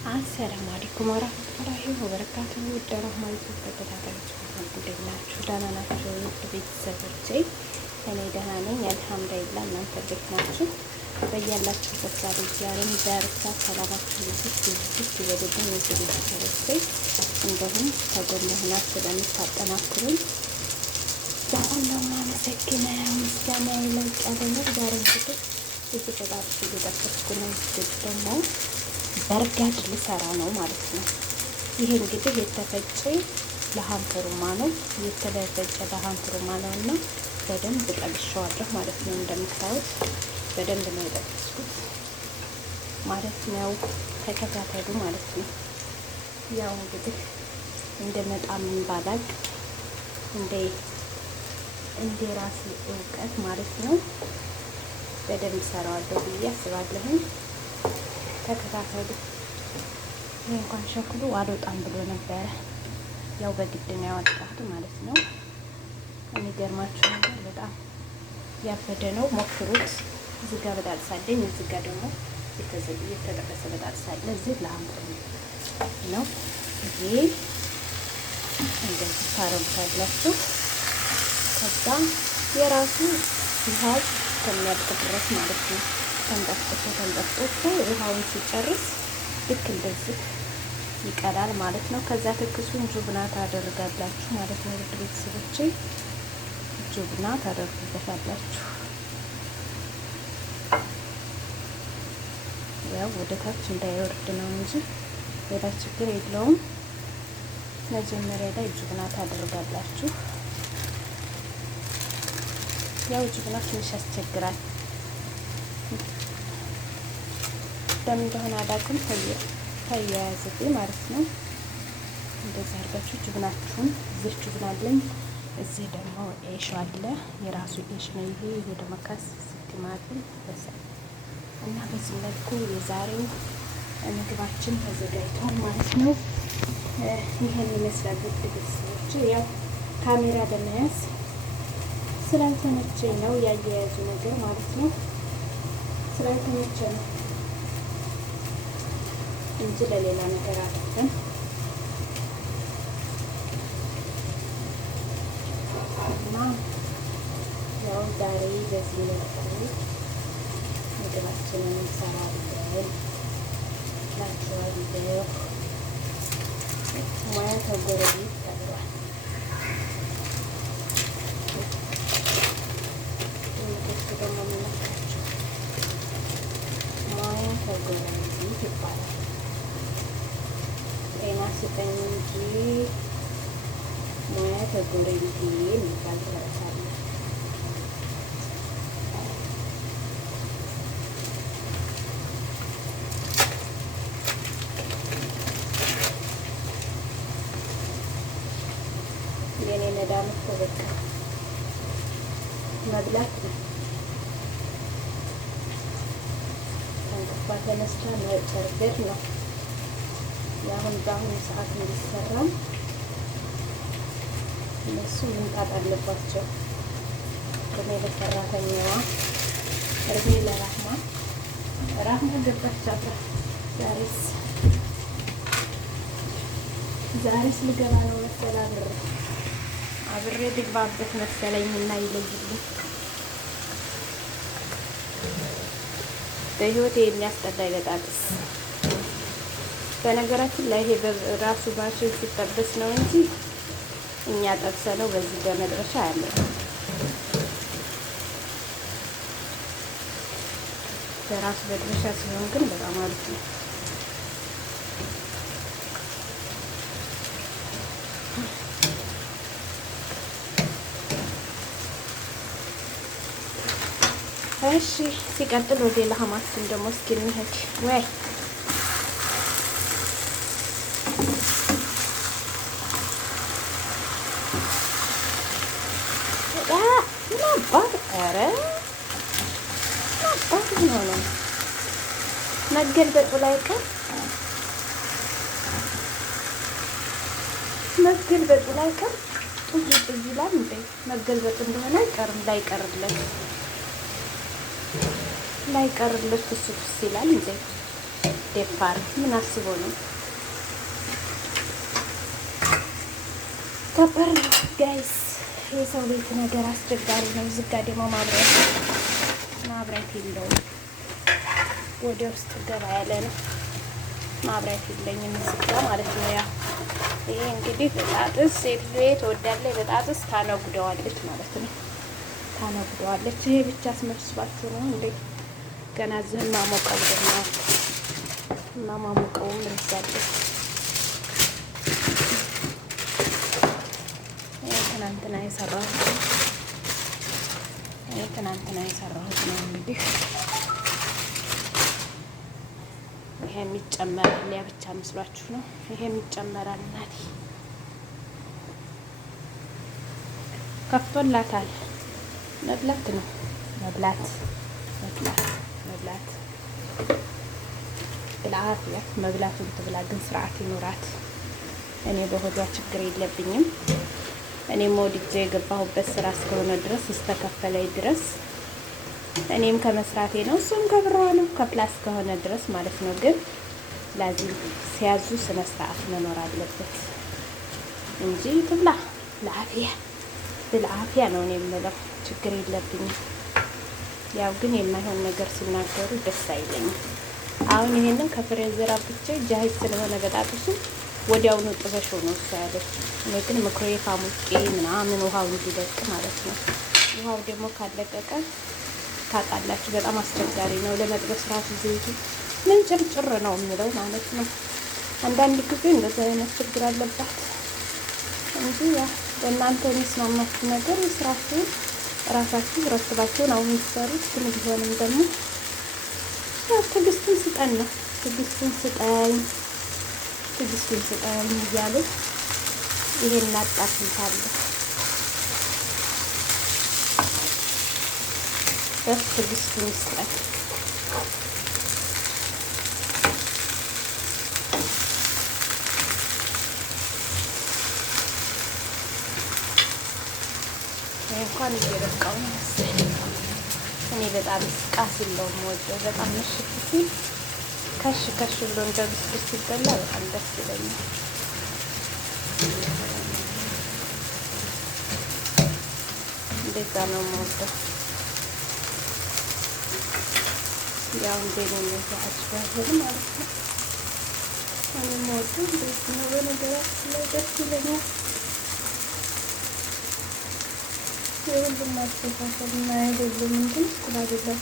አሰላሙ አለይኩም ወራህመቱላሂ ወበረካቱሁ። ውድ ራህማን ተከታታዮች እንዴት ናችሁ? ደህና ናችሁ? ውድ ቤተሰቦቼ እኔ ደህና ነኝ አልሐምዱሊላህ። እናንተ እንዴት ናችሁ? በያላችሁበት ዛሬም ዳርቻ ሰላማችሁ ይብዛ ይበልልኝ። የዚህ ቤተሰቦቼ እንደሁም ከጎን ሆናችሁ ስለምታጠናክሩኝ በጣም ነው የማመሰግነው። ምስጋና ይላቅ ያለ ነው። ዛሬ እንግዲህ እዚህ ተጣጥፎ እየጠበስኩ ነው። ደግሞ በርጋድ ልሰራ ነው ማለት ነው። ይሄ እንግዲህ የተፈጨ ለሃም ፍሩማ ነው፣ የተፈጨ ለሃም ፍሩማ ነው እና በደንብ ጠብሼዋለሁ ማለት ነው። እንደምታዩት በደንብ ነው የጠበስኩት ማለት ነው። ተከታተሉ ማለት ነው። ያው እንግዲህ እንደ መጣም ባላቅ እንደ ራሴ እውቀት ማለት ነው በደንብ ሰራዋለሁ ብዬ አስባለሁ። ተከታተሉ። እኔ እንኳን ሸክሉ አልወጣም ብሎ ነበረ። ያው በግድ ነው ያወጣሁት ማለት ነው። የሚገርማችሁ ነገር በጣም ያበደ ነው። ሞክሩት። እዚህ ጋር በጣልሳለኝ፣ እዚህ ጋር ደግሞ የተጠበሰ በጣልሳለ። እዚህ ለአምሮ ነው። ይሄ እንደዚህ ታረጉታላችሁ። ከዛ የራሱ ሲሃዝ ከሚያልቅ ድረስ ማለት ነው ተንጠፍጥፎ ውሃውን ሲጨርስ ልክ እንደዚህ ይቀላል ማለት ነው። ከዛ ትክሱን ጁብና ታደርጋላችሁ ማለት ነው። ውድ ቤተሰቦቼ ጁብና ታደርጉበታላችሁ። ያው ወደ ታች እንዳይወርድ ነው እንጂ ሌላ ችግር የለውም። መጀመሪያ ላይ ጁብና ታደርጋላችሁ። ያው ጁብና ትንሽ ያስቸግራል። ለምን እንደሆነ አላውቅም። ተያያዘብኝ ማለት ነው። እንደዚህ አድርጋችሁ ጁብናችሁን እዚህ ጁብና አለኝ፣ እዚህ ደግሞ ኤሽ አለ። የራሱ ኤሽ ነው ይሄ ደግሞ ካስ ቲማቲም በሰል እና በዚህ መልኩ የዛሬው ምግባችን ተዘጋጅቷል ማለት ነው። ይሄን ይመስላል ውድ ቤተሰቦቼ። ያው ካሜራ ለመያዝ ስላልተመቸኝ ነው ያያያዙ ነገር ማለት ነው። ስላልተመቸኝ ነው እንጂ ለሌላ ነገር አይደለም። እና ያው ዛሬ በዚህ መልኩ ምግባችንን እንሰራለን እላችኋለሁ። ሙያ ከጎረቤት ተብሏል። ምግብ ደግሞ የምነካቸው ሙያ ከጎረቤት ይባላል። ጤና ስጠኝ እንጂ ሙያ ከጎረቤት የሚባል ተረሳለ። የኔ መዳም እኮ በቃ መብላት ነው። ከእንቅልፏ ተነስታ መጨርገድ ነው። አሁን በአሁኑ ሰዓት እንዲሰራም እነሱ መምጣት አለባቸው። እድሜ ለሰራተኛዋ፣ እድሜ ለራህማ ገባች አብራ። ዛሬስ ልገባ ነው መሰል አብሬ ልግባበት መሰለኝ እና ይለይልኝ። በህይወቴ የሚያስጠላ ይበጣጥስ። በነገራችን ላይ ይሄ በራሱ ባሽን ሲጠበስ ነው እንጂ እኛ ጠብሰ ነው በዚህ በመድረሻ ያለ በራሱ በድረሻ ሲሆን ግን በጣም አሪፍ ነው። እሺ ሲቀጥል ወደ ለሐማችን ደግሞ እስኪ እንሄድ ወይ መገልበጡ ላይ ቀር ጥይ ይላል እንዴ? መገልበጡ እንደሆነ አይቀርም ላይቀርለት እሱ ይላል እንዴ? ደፋር ምን አስቦ ነው? ከባድ ነው ጋይስ። የሰው ቤት ነገር አስቸጋሪ ነው። ዝጋ ደግሞ ማብራት የለውም። ወደ ውስጥ ገባ ያለ ነው። ማብራት የለኝም ዝጋ ማለት ነው። ያው ይሄ እንግዲህ በጣጥስ ሴትዬ ትወዳለች። በጣጥስ ታነጉደዋለች ማለት ነው። ታነጉደዋለች። ይሄ ብቻ አስመስሏችሁ ነው እንዴ? ገና እዚህ ማሞቀው ደግሞ ማሞቀውም ርዛለች። ትናንትና የሰራሁት ነው እንግዲህ ይሄ የሚጨመራል። ያ ብቻ መስሏችሁ ነው? ይሄ የሚጨመራል። እናቴ ከፍቶላታል። መብላት ነው መብላት ብልዓት መብላቱን ትብላ፣ ግን ስርዓት ይኖራት። እኔ በሆዷ ችግር የለብኝም። እኔም ወድጄ የገባሁበት ስራ እስከሆነ ድረስ እስተከፈለኝ ድረስ እኔም ከመስራቴ ነው፣ እሱም ከብሯ ነው፣ ከፍላ እስከሆነ ድረስ ማለት ነው። ግን ላዚም ሲያዙ ስነ ስርዓት መኖር አለበት እንጂ ትብላ ብልዓፊያ ነው እኔ የምለው። ችግር የለብኝም። ያው ግን የማይሆን ነገር ሲናገሩ ደስ አይለኝም። አሁን ይሄንን ከፍሬዘር አብቼ ጃሂዝ ስለሆነ በጣጥሱ ወዲያውኑ ጥበሽ ነው እሷ ያለችው። እኔ ግን ምክሮዬ አሙቄ ምናምን ውሃው እንዲለቅ ማለት ነው። ውሃው ደግሞ ካለቀቀ ታውቃላችሁ በጣም አስቸጋሪ ነው ለመጥበስ ራሱ። ዘይቱ ምን ጭርጭር ነው የሚለው ማለት ነው። አንዳንድ ጊዜ እንደዚህ አይነት ችግር አለባት እንጂ ያ ለእናንተ የሚስማማችሁ ነገር ስራችሁን ራሳችሁ ረስባችሁን አሁን የሚሰሩት። ግን ቢሆንም ደግሞ ያው ትዕግስቱን ስጠን ነው። ትዕግስቱን ስጠኝ እያሉ ይሄን እናጣፍልታለሁ። በስ ትዕግስቱን ስጠን። እንኳን እየበቃው ነው መሰለኝ። እኔ በጣም ቃሲል ነው የምወደው። በጣም ምሽት ሲል ከሽ ብሎ እንደ ብስኩት ሲበላ በጣም ደስ ይለኛል። እንደዛ ነው የምወደው። ያው እንደኔ ነው ያጭባል ማለት ነው። እኔ የምወደው እንደዚህ ነው። በነገራችን ላይ ደስ ይለኛል። የሁሉም አስተሳሰብ እና የሁሉም እንትን እኩል አይደለም።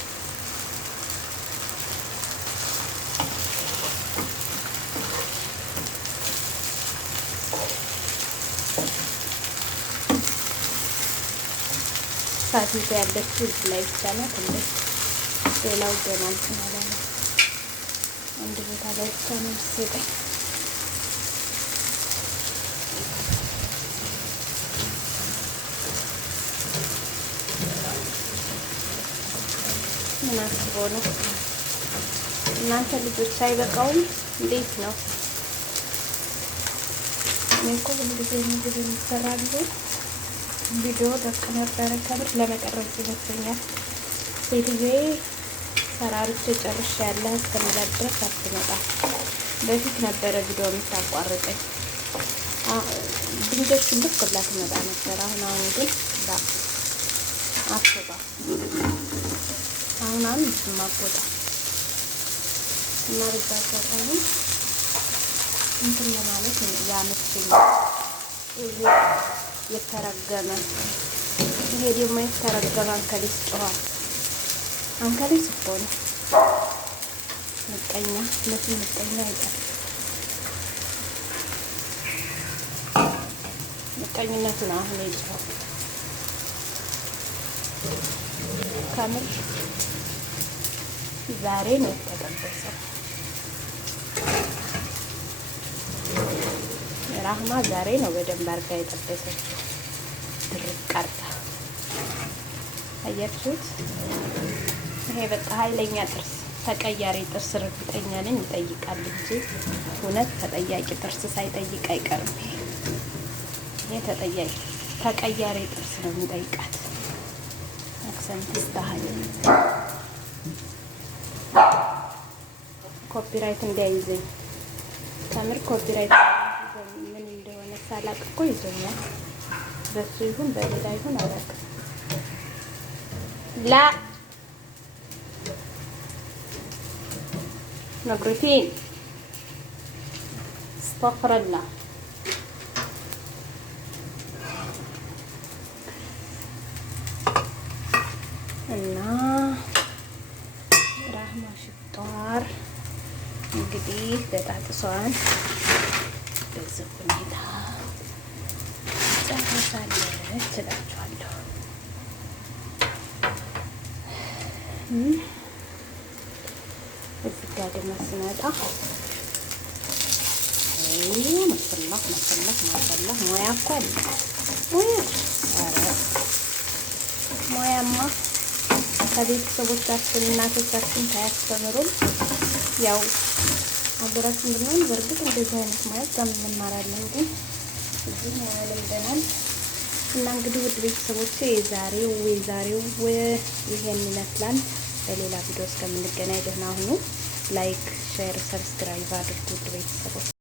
ሳቲት ያለችው እዚህ ላይ ብቻ ናት እንዴ? ሌላው ገና እንትን አላለ። አንድ ቦታ ላይ ብቻ ነው የምትሰጠኝ። ምን አስቦ ነው? እናንተ ልጆች አይበቃውም? እንዴት ነው? እኔ እኮ ብዙ ጊዜ ምግብ የሚሰራሉ ቪዲዮ ደቅ ነበረ ከምር ለመቀረጽ ይመስለኛል። ሴትዮዬ ሰራርቼ ጨርሼ ያለ እስከምላት ድረስ አትመጣም። በፊት ነበረ ቪዲዮ የምታቋርጠኝ። ድንገት ሽንብክ ብላ ትመጣ ነበር። አሁን ግን አትወጣ። አሁን ማቆጣ እና በዛ አጋጣሚ እንትን ለማለት ያመቸኛል። የተረገመ ይሄ ደግሞ የተረገመ አንከሊስ ጨዋል አንከሊስ እኮ ነው። ምቀኛ ለምን ምቀኛ አይደል? ምቀኝነት ነው አሁን ይጫው ካምር ዛሬ ነው የተጠበሰው። ራህማ ዛሬ ነው በደንብ አርጋ የጠበሰችው። ድርቅ አርጋ አያችሁት? ይሄ በቃ ኃይለኛ ጥርስ ተቀያሪ ጥርስ እርግጠኛ ነኝ ይጠይቃል እንጂ እውነት ተጠያቂ ጥርስ ሳይጠይቅ አይቀርም። ይሄ ተቀያሪ ጥርስ ነው የሚጠይቃት። አክሰንት ስታህል ኮፒራይት እንዳይዘኝ ተምር ኮፒራይት ምን እንደሆነ ሳላቅ እኮ ይዞኛል። በሱ ይሁን በሌላ ይሁን አላውቅም። ላ ነግሪቲን አስተግፍሩላ እና ራህማ ሽጧር እንግዲህ በጣጥሷን በዚህ ሁኔታ ጨርሳለች እላችኋለሁ። እዚህ ጋር ደግሞ ስመጣ ማሰላህ ሙያ እኮ አለ። ሙያማ ከቤተሰቦቻችን እናቶቻችን ታያስተምሩም። ያው ሀገራችን ብንሆን በእርግጥ እንደዚህ አይነት ሙያ እንማራለን፣ ግን እዚህ ሙያ ለምደናል። እና እንግዲህ ውድ ቤተሰቦቼ የዛሬው ይሄን ይመስላል። በሌላ ቪዲዮ እስከምንገናኝ ደህና ሁኑ። ላይክ፣ ሼር፣ ሰብስክራይብ አድርጉ ውድ ቤተሰቦች።